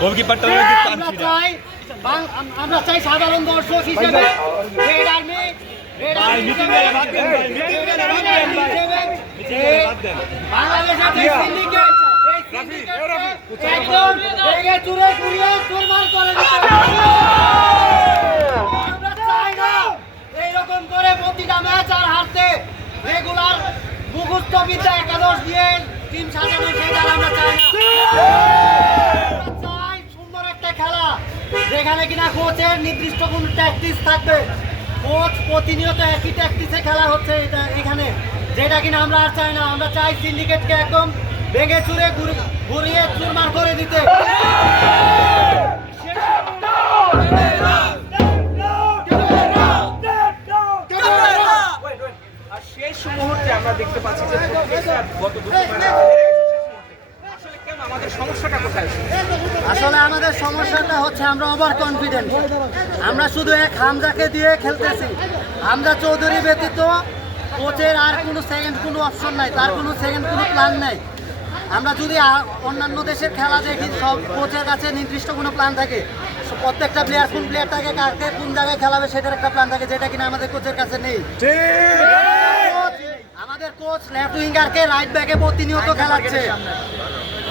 গোলকিপারটা আমরা চাই আমরা চাই সাধারণ দর্শক হিসেবে রেড আর্মি রেড আর্মি। বাংলাদেশের যে এই syndicate-কে একদম ভেঙে চুরে ঘুরিয়ে চুরমার করে আমরা চাই না এইরকম করে প্রতিটা ম্যাচ আর হারতে রেগুলার মুখস্থ বিদ্যা একাদশ দিয়ে টিম সাজানো সেটা আমরা চাই না। যেখানে কিনা কোচের নির্দিষ্ট কোনো ট্যাকটিস থাকবে। কোচ প্রতিনিয়ত একই ট্যাক্টিসে খেলা হচ্ছে এটা এখানে। যেটা কিনা আমরা আর চাই না, আমরা চাই সিন্ডিকেটকে একদম ভেঙে চুরে ঘুরিয়ে চুরমার করে দিতে। সমস্যাটা কোথায়? আসলে আমাদের সমস্যাটা হচ্ছে আমরা ওভার কনফিডেন্ট আমরা শুধু এক হামজাকে দিয়ে খেলতেছি। হামজা চৌধুরী ব্যতীত কোচের আর কোনো সেকেন্ড কোনো অপশন নাই। তার কোনো সেকেন্ড কোনো প্ল্যান নাই। আমরা যদি অন্যান্য দেশের খেলা দেখি সব কোচের কাছে নির্দিষ্ট কোনো প্ল্যান থাকে। প্রত্যেকটা প্লেয়ার কোন প্লেয়ারটাকে কাকে কোন জায়গায় খেলাবে সেটার একটা প্ল্যান থাকে যেটা কিনা আমাদের কোচের কাছে নেই। আমাদের কোচ লেফট উইঙ্গারকে রাইট ব্যাকে প্রতিনিয়ত খেলাচ্ছে।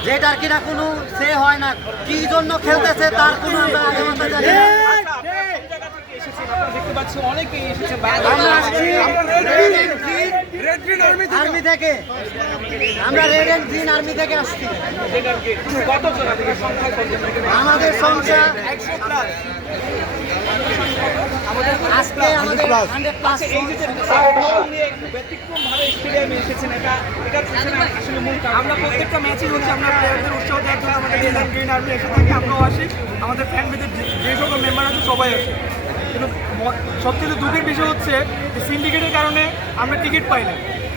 যেটার কিনা কোনো সে হয় না। কি জন্য খেলতেছে তার কোনো আমরা আগে মাথা জানি না। আচ্ছা আর্মি থেকে আমরা রেড গ্রিন আর্মি থেকে। আসছি। আমাদের সংখ্যা আজকে আমাদের হান্ড্রেড প্লাস এই যে ব্যতিক্রম ভাবে স্টেডিয়ামে এসেছেন এটা এটা পিছনে আসলে মূল কারণ। আমরা প্রত্যেকটা হচ্ছে, আমরা উৎসাহ এসে আমরাও আসি। আমাদের যে সকল মেম্বার আছে, সবাই আসে। কিন্তু দুঃখের বিষয় হচ্ছে সিন্ডিকেটের কারণে আমরা টিকিট পাই না।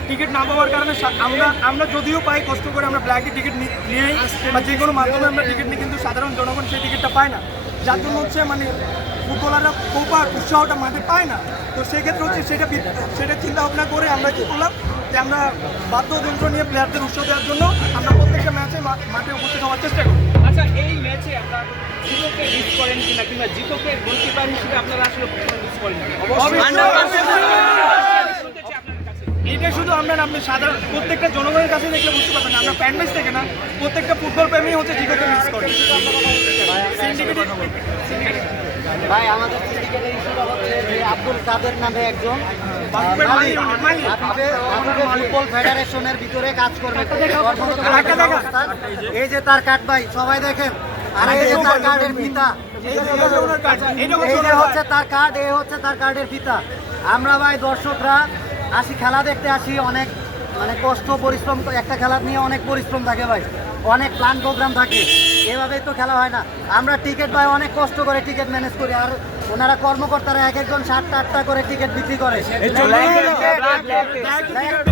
টিকিট না পাওয়ার কারণে আমরা আমরা যদিও পাই, কষ্ট করে আমরা ব্ল্যাকে টিকিট নিয়েই বা যে কোনো মাধ্যমে আমরা টিকিট নিই, কিন্তু সাধারণ জনগণ সেই টিকিটটা পায় না। যার জন্য হচ্ছে মানে ফুটবলাররা কোপার উৎসাহটা মাঠে পায় না। তো সেক্ষেত্রে হচ্ছে সেটা সেটা চিন্তা ভাবনা করে আমরা কী করলাম যে আমরা বাদ্যযন্ত্র নিয়ে প্লেয়ারদের উৎসাহ দেওয়ার জন্য আমরা প্রত্যেকটা ম্যাচে মাঠে উপস্থিত হওয়ার চেষ্টা করি। আচ্ছা এই ম্যাচে আপনারা জিতোকে মিস করেন কিনা কিংবা জিতোকে গোলকিপার হিসেবে আপনারা আসলে মিস করেন। এটা শুধু আমরা আপনি সাধারণ প্রত্যেকটা জনগণের কাছে দেখলে বুঝতে পারবেন আমরা ফ্যান বেস থেকে না প্রত্যেকটা ফুটবল প্রেমী হচ্ছে জিগোকে মিস করে। সিন্ডিকেট ভাই আমাদের সিন্ডিকেটের ইস্যুটা হচ্ছে যে আব্দুল কাদের নামে একজন ফুটবল ফেডারেশনের ভিতরে কাজ করবে। এই যে তার কার্ড ভাই সবাই দেখেন। আর এই যে তার কার্ডের পিতা এই যে হচ্ছে তার কার্ড এই হচ্ছে তার কার্ডের পিতা আমরা ভাই দর্শকরা আসি খেলা দেখতে আসি অনেক মানে কষ্ট পরিশ্রম একটা খেলা নিয়ে অনেক পরিশ্রম থাকে ভাই। অনেক প্ল্যান প্রোগ্রাম থাকে। এভাবেই তো খেলা হয় না। আমরা টিকিট পাই অনেক কষ্ট করে টিকিট ম্যানেজ করি। আর ওনারা কর্মকর্তারা এক একজন সাতটা আটটা করে টিকিট বিক্রি করে।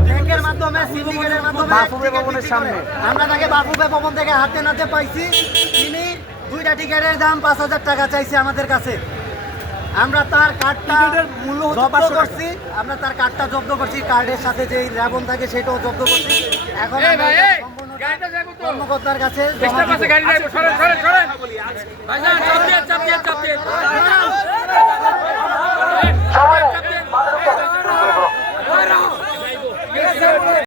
ব্যাংকের মাধ্যমে সিন্ডিকেটের মাধ্যমে ticket আমরা তাকে বাফুবে ভবন থেকে হাতে নাতে পাইছি। তিনি দুইটা টিকিটের দাম পাঁচ হাজার টাকা চাইছে আমাদের কাছে। আমরা তার কার্ডটা মূল্য জব্দ করছি। আমরা তার কার্ডটা জব্দ করছি। কার্ডের সাথে যে রেবন থাকে সেটাও জব্দ করছি। এখন কর্মকর্তার কাছে